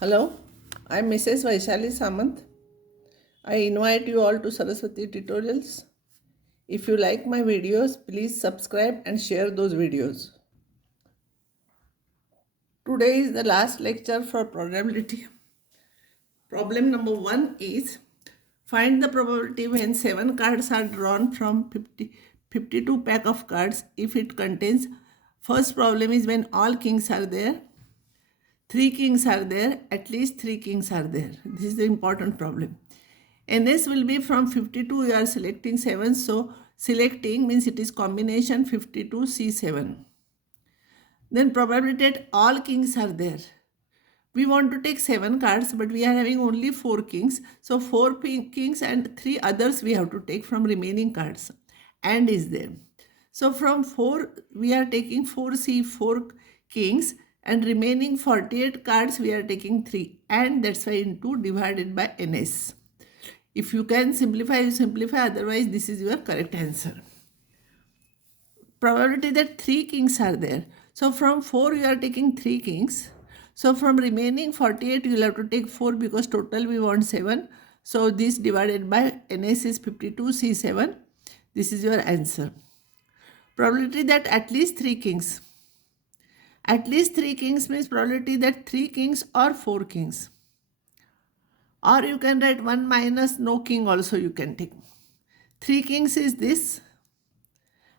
Hello, I'm Mrs. Vaishali Samant. I invite you all to Saraswati Tutorials. If you like my videos, please subscribe and share those videos. Today is the last lecture for probability. Problem number 1 is find the probability when 7 cards are drawn from 52 pack of cards if it contains. First problem is when all kings are there. 3 kings are there, at least 3 kings are there. This is the important problem. NS will be from 52, you are selecting 7. So selecting means it is combination 52 C7. Then probability that all kings are there. We want to take 7 cards, but we are having only 4 kings. So 4 kings and 3 others we have to take from remaining cards. And is there. So from 4, we are taking 4 kings, and remaining 48 cards we are taking 3. And that's why into divided by NS. If you can simplify, you simplify. Otherwise, this is your correct answer. Probability that 3 kings are there. So from 4, you are taking 3 kings. So from remaining 48, you will have to take 4 because total we want 7. So this divided by NS is 52 C7. This is your answer. Probability that at least 3 kings. At least 3 kings means probability that 3 kings or 4 kings. Or you can write 1 minus no king also you can take. 3 kings is this.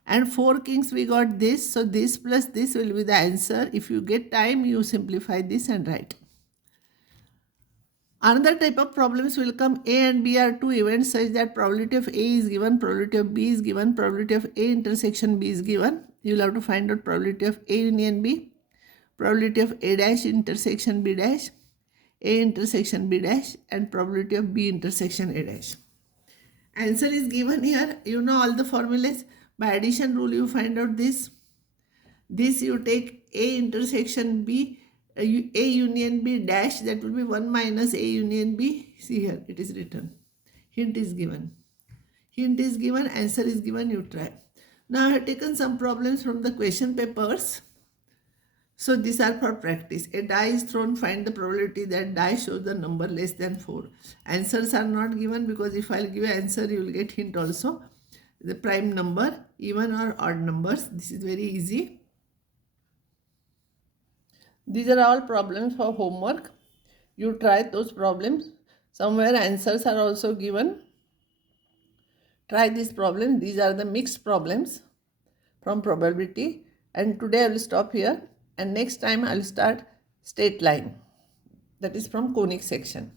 And 4 kings we got this. So this plus this will be the answer. If you get time, you simplify this and write. Another type of problems will come. A and B are 2 events such that probability of A is given, probability of B is given, probability of A intersection B is given. You will have to find out probability of A union B, probability of A dash intersection B dash, A intersection B dash, and probability of B intersection A dash. Answer is given here. You know all the formulas. By addition rule, you find out this. This you take A intersection B, A union B dash, that will be 1 minus A union B. See here, it is written. Hint is given. Hint is given, answer is given, you try. Now I have taken some problems from the question papers. So these are for practice. A die is thrown, find the probability that die shows the number less than 4. Answers are not given because if I'll give an answer, you will get hint also. The prime number, even or odd numbers. This is very easy. These are all problems for homework. You try those problems. Somewhere answers are also given. Try this problem. These are the mixed problems from probability. And today I will stop here. And next time I will start straight line. That is from conic section.